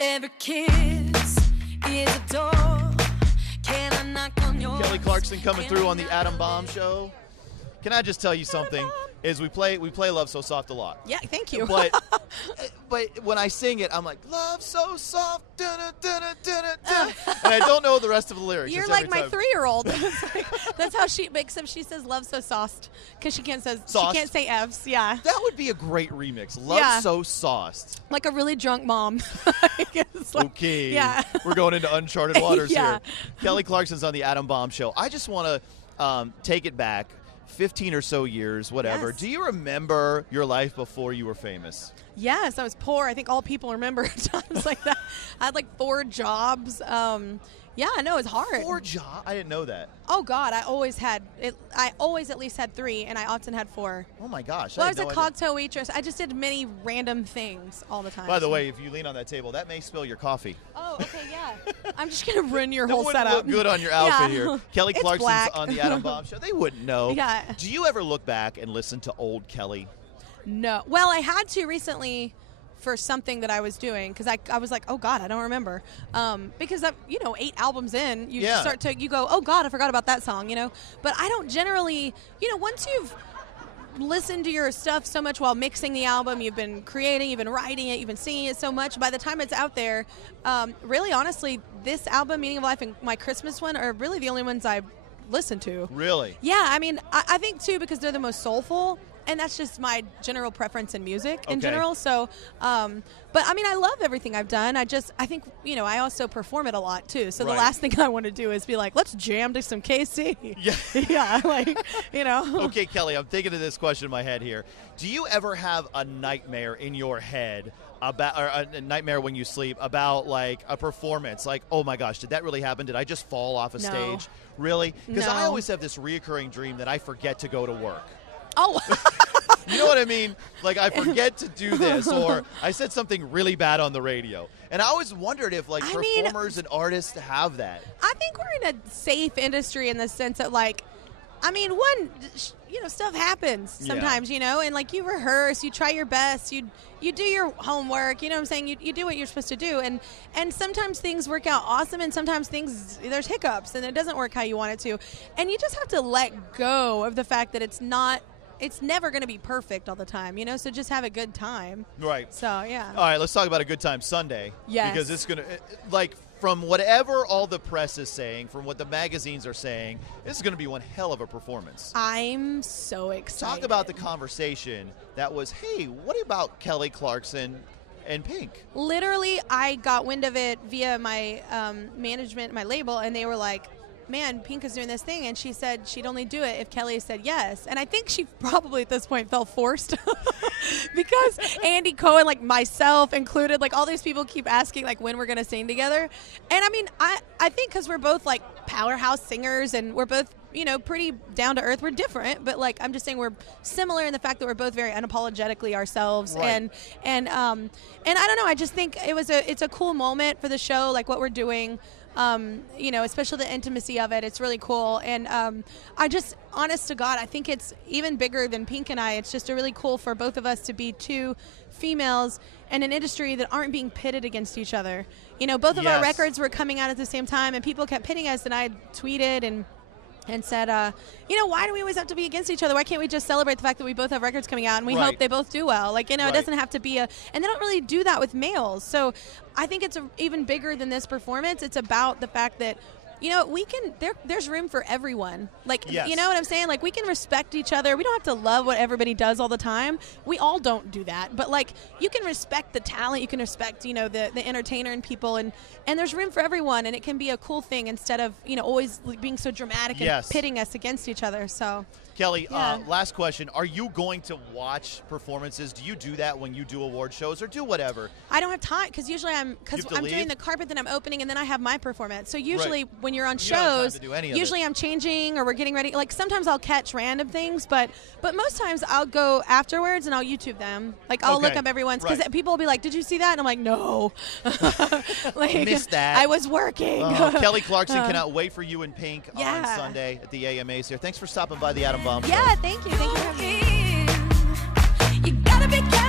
Every kiss is a door. Can I knock on your Kelly Clarkson coming through on the Adam Bomb Show. Can I just tell you something? Is we play Love So Soft a lot. Yeah, thank you. But when I sing it, I'm like, love so soft, and I don't know the rest of the lyrics. You're just like every my time. 3-year-old. That's how she makes them. She says love so sauced because she can't say F's. Yeah. That would be a great remix. Love So Sauced. Like a really drunk mom. Okay. Yeah. We're going into uncharted waters Yeah. here. Kelly Clarkson's on the Adam Bomb Show. I just want to take it back 15 or so years, whatever. Yes. Do you remember your life before you were famous? Yes, I was poor. I think all people remember times like that. I had like 4 jobs. Yeah, I know it's hard. 4 jobs? I didn't know that. Oh God, I always at least had 3, and I often had 4. Oh my gosh. Well, I was a cocktail waitress. I just did many random things all the time. By the way, if you lean on that table, that may spill your coffee. Oh, okay, yeah. I'm just gonna ruin your That whole wouldn't setup. look good on your outfit Yeah. here. Kelly It's Clarkson's black. on the Adam Bomb Show. They wouldn't know. Yeah. Do you ever look back and listen to old Kelly? No. Well, I had to recently for something that I was doing because I was like, oh God, I don't remember. Because 8 albums in, you just you go, oh God, I forgot about that song, But I don't generally, once you've listened to your stuff so much while mixing the album, you've been creating, you've been writing it, you've been singing it so much, by the time it's out there, really honestly, this album, Meaning of Life, and my Christmas one are really the only ones I listen to. Really? Yeah, I mean, I think too because they're the most soulful. And that's just my general preference in music in general. So, but I mean, I love everything I've done. I think, I also perform it a lot too. So the last thing I want to do is be like, let's jam to some KC. Yeah. Yeah, Okay, Kelly, I'm thinking of this question in my head here. Do you ever have a nightmare in your head about, or a nightmare when you sleep about like a performance? Like, oh my gosh, did that really happen? Did I just fall off a stage? Really? Because I always have this reoccurring dream that I forget to go to work. Oh. You know what I mean? Like, I forget to do this, or I said something really bad on the radio. And I always wondered if, like, performers and artists have that. I think we're in a safe industry in the sense that, like, stuff happens sometimes, and, like, you rehearse, you try your best, you do your homework, you know what I'm saying? You do what you're supposed to do. And sometimes things work out awesome, and sometimes there's hiccups, and it doesn't work how you want it to. And you just have to let go of the fact that it's never going to be perfect all the time, so just have a good time. Right. So, yeah. All right, let's talk about a good time Sunday. Yes. Because it's going to, like, from whatever all the press is saying, from what the magazines are saying, this is going to be one hell of a performance. I'm so excited. Talk about the conversation that was, hey, what about Kelly Clarkson and Pink? Literally, I got wind of it via my management, my label, and they were like, man, Pink is doing this thing, and she said she'd only do it if Kelly said yes. And I think she probably at this point felt forced because Andy Cohen, like myself included, like all these people keep asking like when we're going to sing together. And I mean, I think because we're both like powerhouse singers and we're both, pretty down to earth. We're different, but like I'm just saying we're similar in the fact that we're both very unapologetically ourselves. Right. And I don't know, I just think it's a cool moment for the show, like what we're doing. Especially the intimacy of it. It's really cool. And I just, honest to God, I think it's even bigger than Pink and I. It's just really cool for both of us to be 2 females in an industry that aren't being pitted against each other. Both of our records were coming out at the same time, and people kept pitting us, and I tweeted and said, why do we always have to be against each other? Why can't we just celebrate the fact that we both have records coming out and we hope they both do well? Like, it doesn't have to be and they don't really do that with males. So I think it's even bigger than this performance. It's about the fact that, there's room for everyone. Like, you know what I'm saying? Like, we can respect each other. We don't have to love what everybody does all the time. We all don't do that. But, like, you can respect the talent. You can respect, the entertainer and people. And there's room for everyone. And it can be a cool thing instead of, always being so dramatic and pitting us against each other. So, Kelly, last question. Are you going to watch performances? Do you do that when you do award shows or do whatever? I don't have time because usually I'm doing the carpet, then I'm opening, and then I have my performance. So usually when you're on shows, usually I'm changing or we're getting ready. Like sometimes I'll catch random things, but most times I'll go afterwards and I'll YouTube them. Like I'll look up everyone's because people will be like, "Did you see that?" And I'm like, "No." Like, I missed that. I was working. Kelly Clarkson cannot wait for you in Pink on Sunday at the AMAs here. Thanks for stopping by the Adam Bomb Show. Yeah, thank you. Thank you for having me. You gotta be careful.